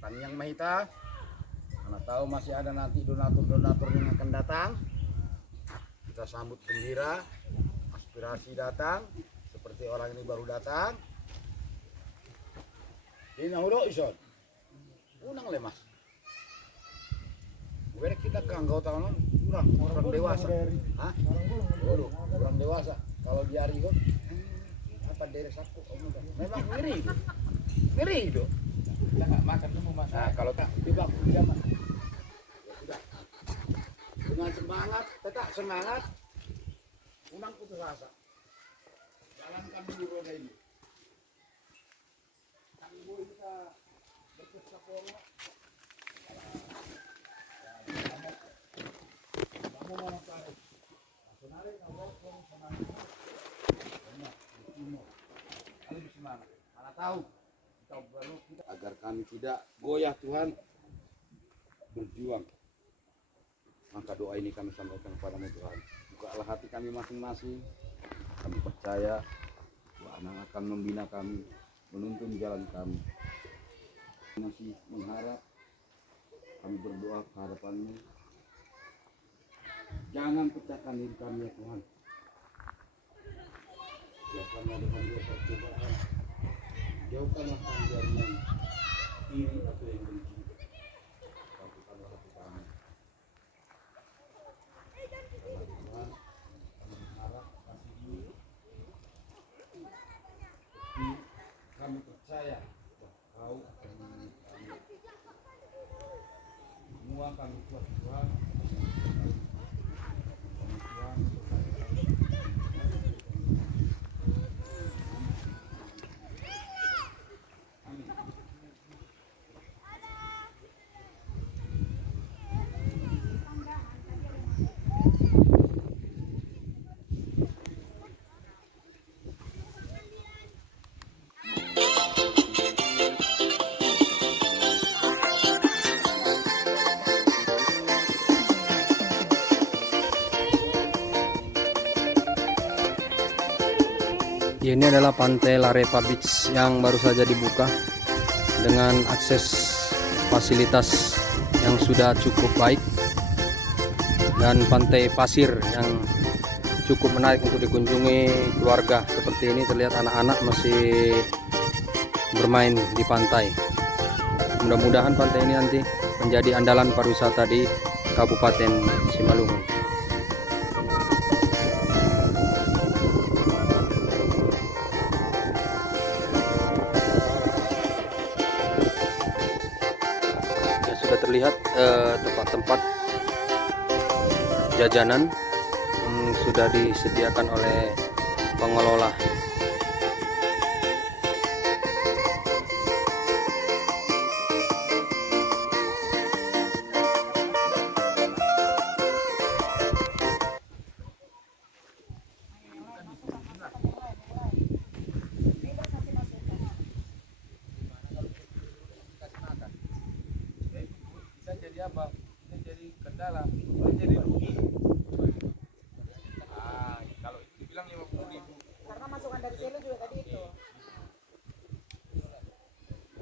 Tan Yang Mahita. Mana tahu masih ada nanti donatur-donatur yang akan datang. Kita sambut gembira, aspirasi datang, seperti orang ini baru datang. Ini udah ison, unang lemas. Gue kita ke anggota orang dewasa, hah? Orang dewasa. Kalau di hari itu, apa deres aku? Memang ngeri itu. Kita nggak makan dulu mas. Nah kalau tak tiba zaman. Dengan semangat, tetap semangat, unang putus asa. Jalankan dulu roda ini. Kami boleh kita berkesempatan. Kamu mau tahu? Sebenarnya kalau semangat, lebih semangat. Mana tahu? Kita baru kita agar kami tidak goyah Tuhan, berjuang. Maka doa ini kami sampaikan kepadamu Tuhan. Bukalah hati kami masing-masing. Kami percaya Tuhan akan membina kami, menuntun jalan kami. Masih mengharap, kami berdoa ke hadapan-Mu. Jangan pecahkan diri kami ya Tuhan. Jauhkanlah dengan dia percobaan. Jauhkanlah kami dari yang iri atau yang benci. Satukanlah hati kami. Kami percaya bahwa Kau akan menolong kami. Semua kami kuat Tuhan. Tuhan amin. Ini adalah Pantai Larepa Beach yang baru saja dibuka dengan akses fasilitas yang sudah cukup baik dan pantai pasir yang cukup menarik untuk dikunjungi keluarga. Seperti ini terlihat anak-anak masih bermain di pantai. Mudah-mudahan pantai ini nanti menjadi andalan pariwisata di Kabupaten Simalungun. Sudah terlihat tempat-tempat jajanan yang sudah disediakan oleh pengelola. Bisa jadi apa? Bisa jadi kendala, bisa jadi rugi.